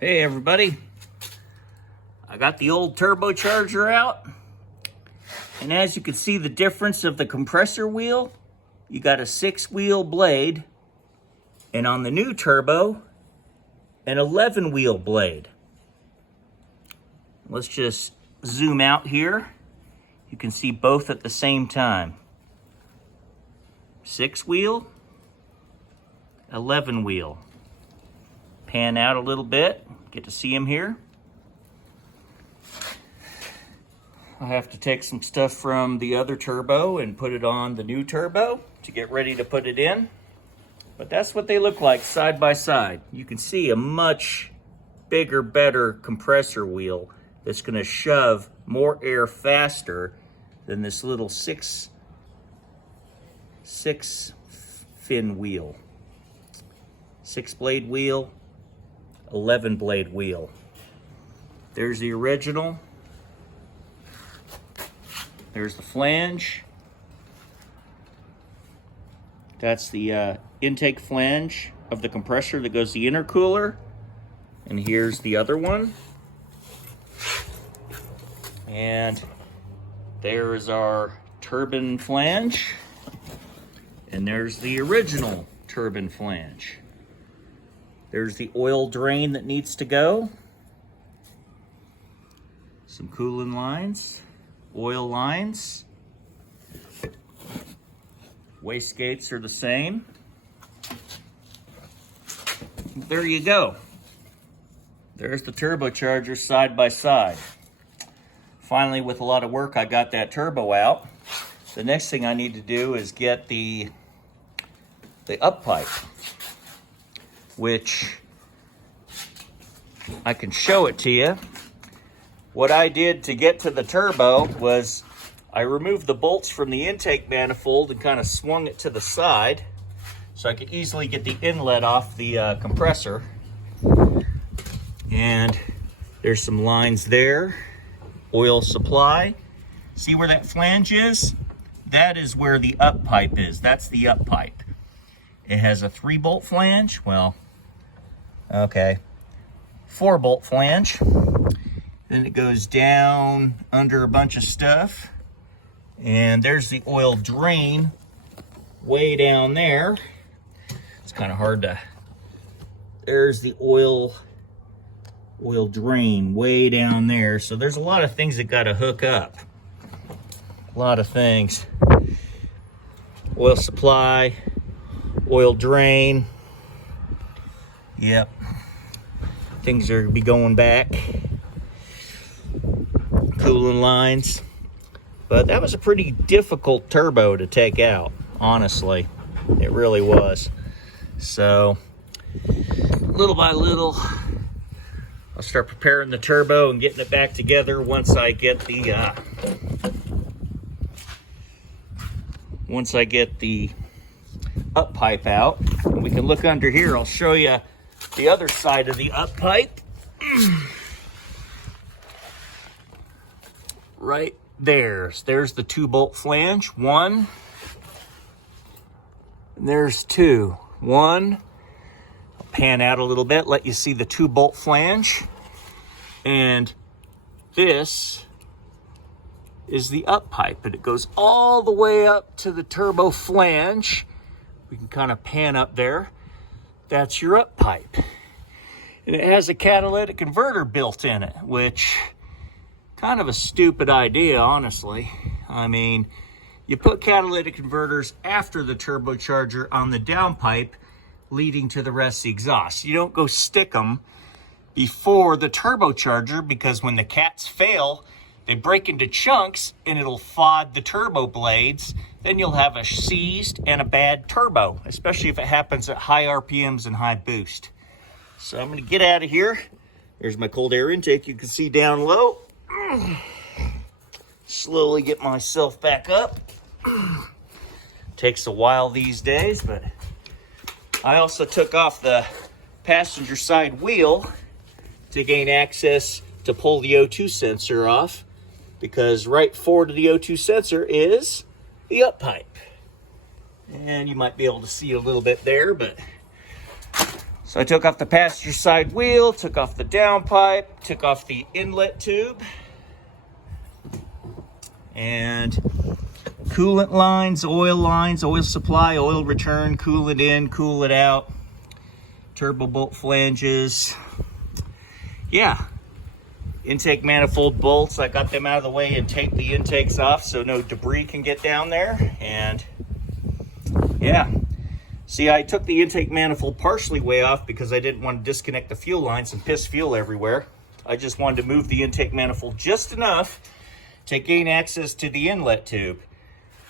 Hey everybody, I got the old turbocharger out, and as you can see the difference of the compressor wheel, you got a 6-wheel blade, and on the new turbo, an 11-wheel blade. Let's just zoom out here. You can see both at the same time. 6-wheel, 11-wheel. Pan out a little bit, get to see them here. I have to take some stuff from the other turbo and put it on the new turbo to get ready to put it in. But that's what they look like side by side. You can see a much bigger, better compressor wheel that's gonna shove more air faster than this little six fin wheel. 6-blade wheel, 11-blade wheel. There's the original. There's the flange. That's the intake flange of the compressor that goes to the intercooler. And here's the other one. And there is our turbine flange. And there's the original turbine flange. There's the oil drain that needs to go. Some coolant lines, oil lines. Wastegates are the same. There you go. There's the turbocharger side by side. Finally, with a lot of work, I got that turbo out. The next thing I need to do is get the up pipe, which I can show it to you. What I did to get to the turbo was I removed the bolts from the intake manifold and kind of swung it to the side so I could easily get the inlet off the compressor. And there's some lines there. Oil supply. See where that flange is? That is where the up pipe is. That's the up pipe. It has a 3-bolt flange. Well, okay, 4-bolt flange. Then it goes down under a bunch of stuff. And there's the oil drain way down there. It's kind of hard to, there's the oil drain way down there. So there's a lot of things that got to hook up. A lot of things. Oil supply, oil drain. Yep. Things are gonna be going back. Coolant lines. But that was a pretty difficult turbo to take out, honestly. It really was. So, little by little, I'll start preparing the turbo and getting it back together once I get the up pipe out. And we can look under here. I'll show you the other side of the up pipe. Right there's the 2-bolt flange. One. And there's 2. One. I'll pan out a little bit, let you see the 2-bolt flange. And this is the up pipe, and it goes all the way up to the turbo flange. We can kind of pan up there. That's your up pipe. And it has a catalytic converter built in it, which kind of a stupid idea, honestly. I mean, you put catalytic converters after the turbocharger on the downpipe leading to the rest of the exhaust. You don't go stick them before the turbocharger, because when the cats fail, they break into chunks and it'll FOD the turbo blades. Then you'll have a seized and a bad turbo, especially if it happens at high RPMs and high boost. So I'm gonna get out of here. There's my cold air intake you can see down low. Slowly get myself back up. Takes a while these days, but I also took off the passenger side wheel to gain access to pull the O2 sensor off, because right forward of the O2 sensor is the up pipe. And you might be able to see a little bit there, but So I took off the passenger side wheel, took off the downpipe, took off the inlet tube, and coolant lines, oil supply, oil return, cool it in, cool it out, turbo bolt flanges. Yeah, intake manifold bolts, I got them out of the way and taped the intakes off so no debris can get down there. And yeah, see, I took the intake manifold partially way off because I didn't want to disconnect the fuel lines and piss fuel everywhere. I just wanted to move the intake manifold just enough to gain access to the inlet tube.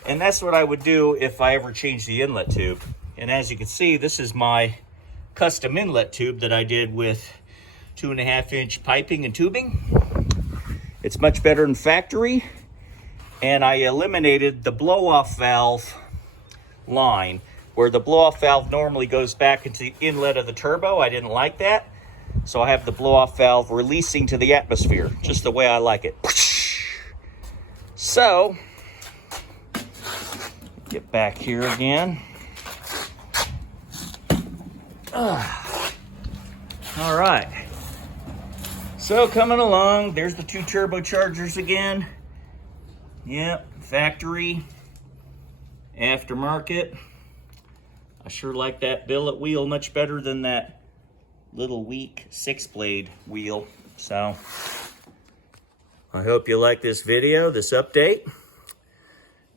And that's what I would do if I ever changed the inlet tube. And as you can see, this is my custom inlet tube that I did with 2.5-inch piping and tubing. It's much better than factory. And I eliminated the blow-off valve line, where the blow-off valve normally goes back into the inlet of the turbo. I didn't like that. So I have the blow-off valve releasing to the atmosphere, just the way I like it. So, get back here again. All right. So coming along, there's the 2 turbochargers again. Yep, factory, aftermarket. I sure like that billet wheel much better than that little weak 6-blade wheel. So I hope you like this video, this update.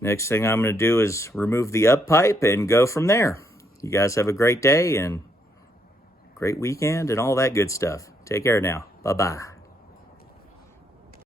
Next thing I'm going to do is remove the up pipe and go from there. You guys have a great day and great weekend and all that good stuff. Take care now. Bye-bye.